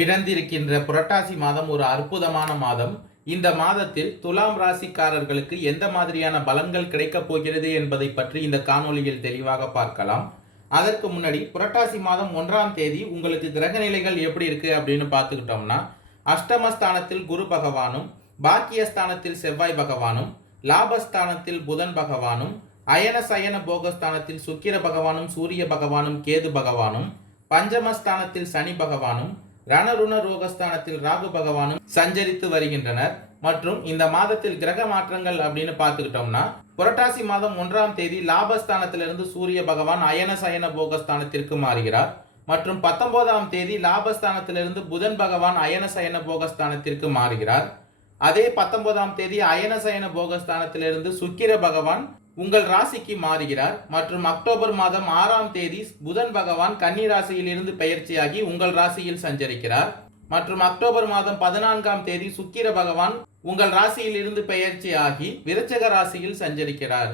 பிறந்திருக்கின்ற புரட்டாசி மாதம் ஒரு அற்புதமான மாதம். இந்த மாதத்தில் துலாம் ராசிக்காரர்களுக்கு எந்த மாதிரியான பலன்கள் கிடைக்கப் போகிறது என்பதை பற்றி இந்த காணொளியில் தெளிவாக பார்க்கலாம். அதற்கு முன்னாடி புரட்டாசி மாதம் 1ஆம் தேதி உங்களுக்கு கிரக நிலைகள் எப்படி இருக்கு அப்படின்னு பார்த்துக்கிட்டோம்னா, அஷ்டமஸ்தானத்தில் குரு பகவானும், பாக்கியஸ்தானத்தில் செவ்வாய் பகவானும், லாபஸ்தானத்தில் புதன் பகவானும், அயன சயன போகஸ்தானத்தில் சுக்கிர பகவானும், சூரிய பகவானும், கேது பகவானும், பஞ்சமஸ்தானத்தில் சனி பகவானும், ரணருண ரோகஸ்தானத்தில் ராகு பகவானும் சஞ்சரித்து வருகின்றனர். மற்றும் இந்த மாதத்தில் கிரக மாற்றங்கள் அப்படின்னு பார்த்துக்கிட்டோம்னா, புரட்டாசி மாதம் 1ஆம் தேதி லாபஸ்தானத்திலிருந்து சூரிய பகவான் அயன சயன போகஸ்தானத்திற்கு மாறுகிறார். மற்றும் 19ஆம் தேதி லாபஸ்தானத்திலிருந்து புதன் பகவான் அயன சயன போகஸ்தானத்திற்கு மாறுகிறார். அதே 19ஆம் தேதி அயன சயன போகஸ்தானத்திலிருந்து சுக்கிர பகவான் உங்கள் ராசிக்கு மாறுகிறார். மற்றும் அக்டோபர் மாதம் 6ஆம் தேதி புதன் பகவான் கன்னி ராசியில் இருந்து பெயர்ச்சியாகி உங்கள் ராசியில் சஞ்சரிக்கிறார். மற்றும் அக்டோபர் மாதம் 14ஆம் தேதி சுக்கிர பகவான் உங்கள் ராசியில் இருந்து பெயர்ச்சியாகி விருச்சிக ராசியில் சஞ்சரிக்கிறார்.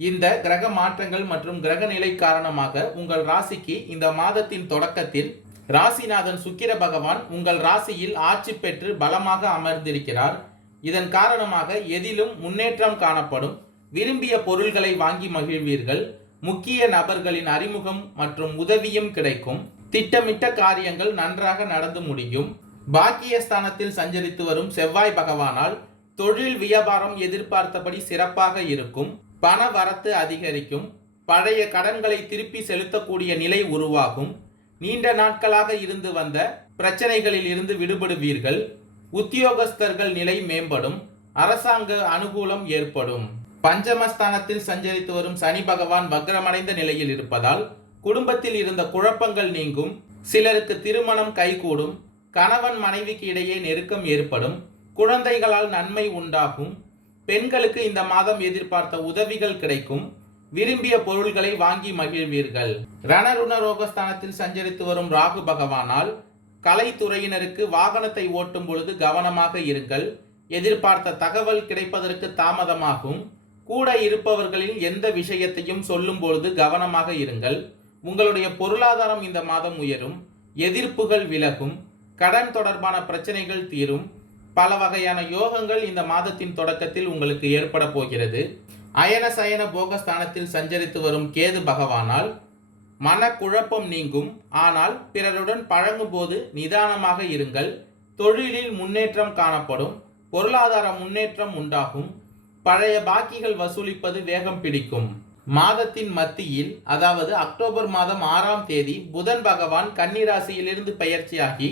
இந்த கிரக மாற்றங்கள் மற்றும் கிரக நிலை காரணமாக உங்கள் ராசிக்கு இந்த மாதத்தின் தொடக்கத்தில் ராசிநாதன் சுக்கிர பகவான் உங்கள் ராசியில் ஆட்சி பெற்று பலமாக அமர்ந்திருக்கிறார். இதன் காரணமாக எதிலும் முன்னேற்றம் காணப்படும். விரும்பிய பொருள்களை வாங்கி மகிழ்வீர்கள். முக்கிய நபர்களின் அறிமுகம் மற்றும் உதவியும் கிடைக்கும். திட்டமிட்ட காரியங்கள் நன்றாக நடந்து முடியும். பாக்கியஸ்தானத்தில் சஞ்சரித்து வரும் செவ்வாய் பகவானால் தொழில் வியாபாரம் எதிர்பார்த்தபடி சிறப்பாக இருக்கும். பண வரத்து அதிகரிக்கும். பழைய கடன்களை திருப்பி செலுத்தக்கூடிய நிலை உருவாகும். நீண்ட நாட்களாக இருந்து வந்த பிரச்சனைகளில் இருந்து விடுபடுவீர்கள். உத்தியோகஸ்தர்கள் நிலை மேம்படும். அரசாங்க அனுகூலம் ஏற்படும். பஞ்சமஸ்தானத்தில் சஞ்சரித்து வரும் சனி பகவான் வக்ரமடைந்த நிலையில் இருப்பதால் குடும்பத்தில் இருந்த குழப்பங்கள் நீங்கும். சிலருக்கு திருமணம் கைகூடும். கணவன் மனைவிக்கு இடையே நெருக்கம் ஏற்படும். குழந்தைகளால் நன்மை உண்டாகும். பெண்களுக்கு இந்த மாதம் எதிர்பார்த்த உதவிகள் கிடைக்கும். விரும்பிய பொருள்களை வாங்கி மகிழ்வீர்கள். ரணருண ரோகஸ்தானத்தில் சஞ்சரித்து வரும் ராகு பகவானால் கலைத்துறையினருக்கு வாகனத்தை ஓட்டும் பொழுது கவனமாக இருங்கள். எதிர்பார்த்த தகவல் கிடைப்பதற்கு தாமதமாகும். கூட இருப்பவர்களில் எந்த விஷயத்தையும் சொல்லும் பொழுது கவனமாக இருங்கள். உங்களுடைய பொருளாதாரம் இந்த மாதம் உயரும். எதிர்ப்புகள் விலகும். கடன் தொடர்பான பிரச்சனைகள் தீரும். பல வகையான யோகங்கள் இந்த மாதத்தின் தொடக்கத்தில் உங்களுக்கு ஏற்பட போகிறது. அயன சயன போகஸ்தானத்தில் சஞ்சரித்து வரும் கேது பகவானால் மனக்குழப்பம் நீங்கும். ஆனால் பிறருடன் பழகும் போது நிதானமாக இருங்கள். தொழிலில் முன்னேற்றம் காணப்படும். பொருளாதார முன்னேற்றம் உண்டாகும். பழைய பாக்கிகள் வசூலிப்பது வேகம் பிடிக்கும். மாதத்தின் மத்தியில், அதாவது அக்டோபர் மாதம் 6ஆம் தேதி புதன் பகவான் கன்னி ராசியிலிருந்து பெயர்ச்சியாகி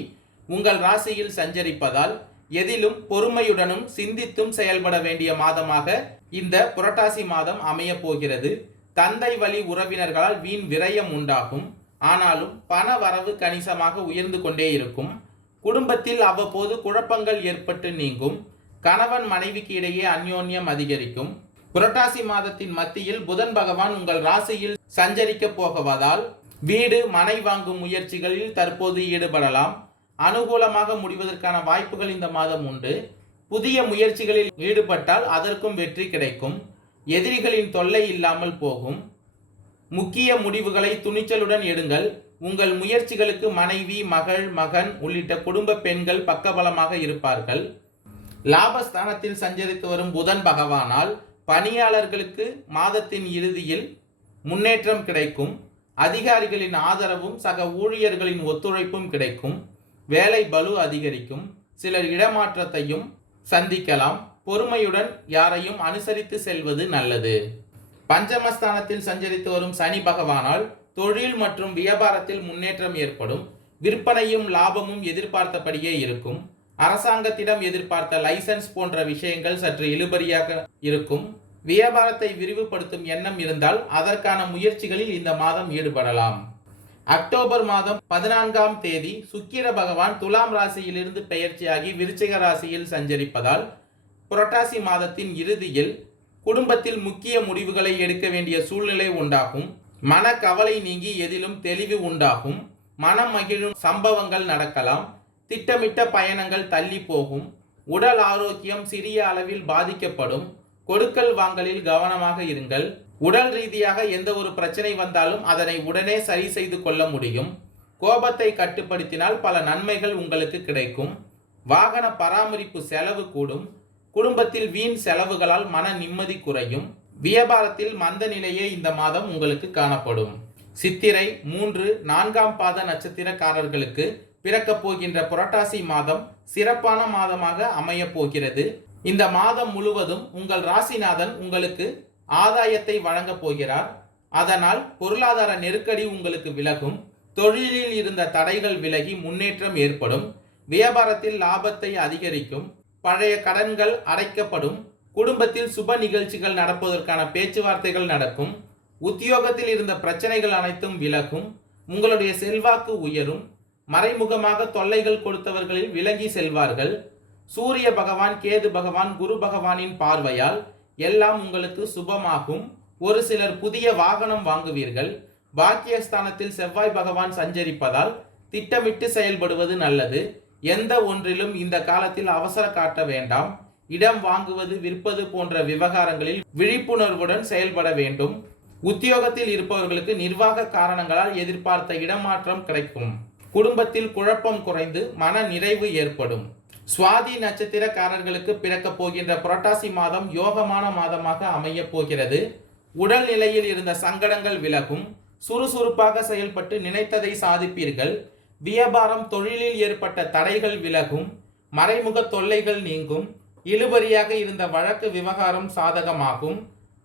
உங்கள் ராசியில் சஞ்சரிப்பதால் எதிலும் பொறுமையுடனும் சிந்தித்தும் செயல்பட வேண்டிய மாதமாக இந்த புரட்டாசி மாதம் அமைய போகிறது. தந்தை வழி உறவினர்களால் வீண் விரயம் உண்டாகும். ஆனாலும் பண வரவு கணிசமாக உயர்ந்து கொண்டே இருக்கும். குடும்பத்தில் அவ்வப்போது குழப்பங்கள் ஏற்பட்டு நீங்கும். கணவன் மனைவிக்கு இடையே அந்யோன்யம் அதிகரிக்கும். புரட்டாசி மாதத்தின் மத்தியில் புதன் பகவான் உங்கள் ராசியில் சஞ்சரிக்க போகுவதால் வீடு மனை வாங்கும் முயற்சிகளில் தற்போது ஈடுபடலாம். அனுகூலமாக முடிவதற்கான வாய்ப்புகள் இந்த மாதம் உண்டு. புதிய முயற்சிகளில் ஈடுபட்டால் அதற்கும் வெற்றி கிடைக்கும். எதிரிகளின் தொல்லை இல்லாமல் போகும். முக்கிய முடிவுகளை துணிச்சலுடன் எடுங்கள். உங்கள் முயற்சிகளுக்கு மனைவி, மகள், மகன் உள்ளிட்ட குடும்ப பெண்கள் பக்கபலமாக இருப்பார்கள். லாபஸ்தானத்தில் சஞ்சரித்து வரும் புதன் பகவானால் பணியாளர்களுக்கு மாதத்தின் இறுதியில் முன்னேற்றம் கிடைக்கும். அதிகாரிகளின் ஆதரவும் சக ஊழியர்களின் ஒத்துழைப்பும் கிடைக்கும். வேலை பளு அதிகரிக்கும். சிலர் இடமாற்றத்தையும் சந்திக்கலாம். பொறுமையுடன் யாரையும் அனுசரித்து செல்வது நல்லது. பஞ்சமஸ்தானத்தில் சஞ்சரித்து வரும் சனி பகவானால் தொழில் மற்றும் வியாபாரத்தில் முன்னேற்றம் ஏற்படும். விற்பனையும் லாபமும் எதிர்பார்த்தபடியே இருக்கும். அரசாங்கத்திடம் எதிர்பார்த்த லைசன்ஸ் போன்ற விஷயங்கள் சற்று இழுபறியாக இருக்கும். வியாபாரத்தை விரிவுபடுத்தும் எண்ணம் இருந்தால் அதற்கான முயற்சிகளில் இந்த மாதம் ஈடுபடலாம். அக்டோபர் மாதம் 14ஆம் தேதி சுக்கிர பகவான் துலாம் ராசியிலிருந்து பெயர்ச்சியாகி விருச்சிக ராசியில் சஞ்சரிப்பதால் புரட்டாசி மாதத்தின் இறுதியில் குடும்பத்தில் முக்கிய முடிவுகளை எடுக்க வேண்டிய சூழ்நிலை உண்டாகும். மன கவலை நீங்கி எதிலும் தெளிவு உண்டாகும். மனம் மகிழும் சம்பவங்கள் நடக்கலாம். திட்டமிட்ட பயணங்கள் தள்ளி போகும். உடல் ஆரோக்கியம் சிறிய அளவில் பாதிக்கப்படும். கொடுக்கல் வாங்கலில் கவனமாக இருங்கள். உடல் ரீதியாக எந்த ஒரு பிரச்சனை வந்தாலும் அதனை உடனே சரி செய்து கொள்ள முடியும். கோபத்தை கட்டுப்படுத்தினால் பல நன்மைகள் உங்களுக்கு கிடைக்கும். வாகன பராமரிப்பு செலவு கூடும். குடும்பத்தில் வீண் செலவுகளால் மன நிம்மதி குறையும். வியாபாரத்தில் மந்த நிலையே இந்த மாதம் உங்களுக்கு காணப்படும். சித்திரை 3, 4ஆம் பாத நட்சத்திரக்காரர்களுக்கு பிறக்க போகின்ற புரட்டாசி மாதம் சிறப்பான மாதமாக அமைய போகிறது. இந்த மாதம் முழுவதும் உங்கள் ராசிநாதன் உங்களுக்கு ஆதாயத்தை வழங்கப் போகிறார். அதனால் பொருளாதார நெருக்கடி உங்களுக்கு விலகும். தொழிலில் இருந்த தடைகள் விலகி முன்னேற்றம் ஏற்படும். வியாபாரத்தில் லாபத்தை அதிகரிக்கும். பழைய கடன்கள் அடைக்கப்படும். குடும்பத்தில் சுப நிகழ்ச்சிகள் நடப்பதற்கான பேச்சுவார்த்தைகள் நடக்கும். உத்தியோகத்தில் இருந்த பிரச்சனைகள் அனைத்தும் விலகும். உங்களுடைய செல்வாக்கு உயரும். மறைமுகமாக தொல்லைகள் கொடுத்தவர்களில் விலகி செல்வார்கள். சூரிய பகவான், கேது பகவான், குரு பகவானின் பார்வையால் எல்லாம் உங்களுக்கு சுபமாகும். ஒரு சிலர் புதிய வாகனம் வாங்குவீர்கள். பாக்கியஸ்தானத்தில் செவ்வாய் பகவான் சஞ்சரிப்பதால் திட்டமிட்டு செயல்படுவது நல்லது. எந்த ஒன்றிலும் இந்த காலத்தில் அவசர காட்ட வேண்டாம். இடம் வாங்குவது, விற்பது போன்ற விவகாரங்களில் விழிப்புணர்வுடன் செயல்பட வேண்டும். உத்தியோகத்தில் இருப்பவர்களுக்கு நிர்வாக காரணங்களால் எதிர்பார்த்த இடமாற்றம் கிடைக்கும். குடும்பத்தில் குழப்பம் குறைந்து மன நிறைவு ஏற்படும். சுவாதி நட்சத்திரக்காரர்களுக்கு பிறக்க போகின்ற புரட்டாசி மாதம் யோகமான மாதமாக அமைய போகிறது. உடல் நிலையில் இருந்த சங்கடங்கள் விலகும். சுறுசுறுப்பாக செயல்பட்டு நினைத்ததை சாதிப்பீர்கள். வியாபாரம், தொழிலில் ஏற்பட்ட தடைகள் விலகும். மறைமுக தொல்லைகள் நீங்கும். இழுபறியாக இருந்த வழக்கு விவகாரம் சாதகமாகும்.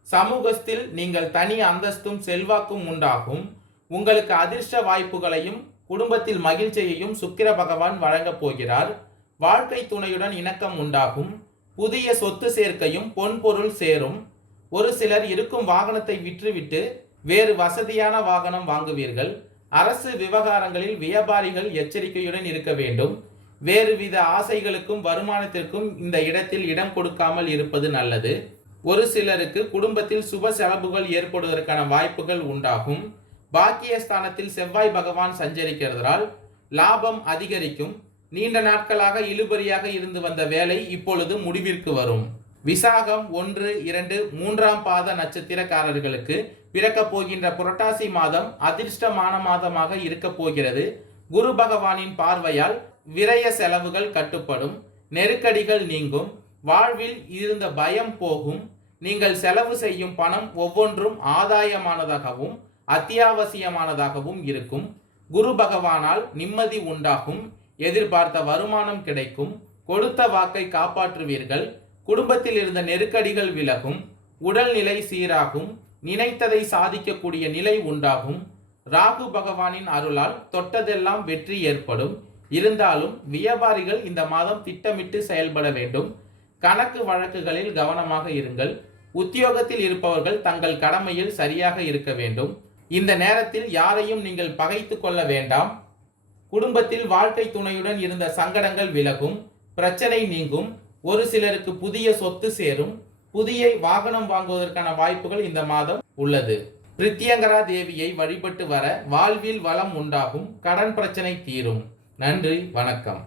சமூகத்தில் நீங்கள் தனி அந்தஸ்தும் செல்வாக்கும் உண்டாகும். உங்களுக்கு அதிர்ஷ்ட வாய்ப்புகளையும் குடும்பத்தில் மகிழ்ச்சியையும் சுக்கிர பகவான் வழங்கப் போகிறார். வாழ்க்கை துணையுடன் இணக்கம் உண்டாகும். புதிய சொத்து சேர்க்கையும் பொன்பொருள் சேரும். ஒரு சிலர் இருக்கும் வாகனத்தை விற்றுவிட்டு வேறு வசதியான வாகனம் வாங்குவீர்கள். அரசு விவகாரங்களில் வியாபாரிகள் எச்சரிக்கையுடன் இருக்க வேண்டும். வேறுவித ஆசைகளுக்கும் வருமானத்திற்கும் இந்த இடத்தில் இடம் கொடுக்காமல் இருப்பது நல்லது. ஒரு சிலருக்கு குடும்பத்தில் சுப செலவுகள் ஏற்படுவதற்கான வாய்ப்புகள் உண்டாகும். பாக்கியஸ்தானத்தில் செவ்வாய் பகவான் சஞ்சரிக்கிறதால் லாபம் அதிகரிக்கும். நீண்ட நாட்களாக இழுபறியாக இருந்து வந்த வேலை இப்பொழுது முடிவிற்கு வரும். விசாகம் 1, 2, 3ஆம் பாத நட்சத்திரக்காரர்களுக்கு பிறக்க போகின்ற புரட்டாசி மாதம் அதிர்ஷ்டமான மாதமாக இருக்க போகிறது. குரு பகவானின் பார்வையால் விரய செலவுகள் கட்டுப்படும். நெருக்கடிகள் நீங்கும். வாழ்வில் இருந்த பயம் போகும். நீங்கள் செலவு செய்யும் பணம் ஒவ்வொன்றும் ஆதாயமானதாகவும் அத்தியாவசியமானதாகவும் இருக்கும். குரு பகவானால் நிம்மதி உண்டாகும். எதிர்பார்த்த வருமானம் கிடைக்கும். கொடுத்த வாக்கை காப்பாற்றுவீர்கள். குடும்பத்தில் இருந்த நெருக்கடிகள் விலகும். உடல்நிலை சீராகும். நினைத்ததை சாதிக்கக்கூடிய நிலை உண்டாகும். ராகு பகவானின் அருளால் தொட்டதெல்லாம் வெற்றி ஏற்படும். இருந்தாலும் வியாபாரிகள் இந்த மாதம் திட்டமிட்டு செயல்பட வேண்டும். கணக்கு வழக்குகளில் கவனமாக இருங்கள். உத்தியோகத்தில் இருப்பவர்கள் தங்கள் கடமையில் சரியாக இருக்க வேண்டும். இந்த நேரத்தில் யாரையும் நீங்கள் பகைத்து கொள்ள வேண்டாம். குடும்பத்தில் வாழ்க்கை துணையுடன் இருந்த சங்கடங்கள் விலகும். பிரச்சனை நீங்கும். ஒரு சிலருக்கு புதிய சொத்து சேரும். புதிய வாகனம் வாங்குவதற்கான வாய்ப்புகள் இந்த மாதம் உள்ளது. பிரித்யங்கரா தேவியை வழிபட்டு வர வாழ்வில் வளம் உண்டாகும். கடன் பிரச்சனை தீரும். நன்றி, வணக்கம்.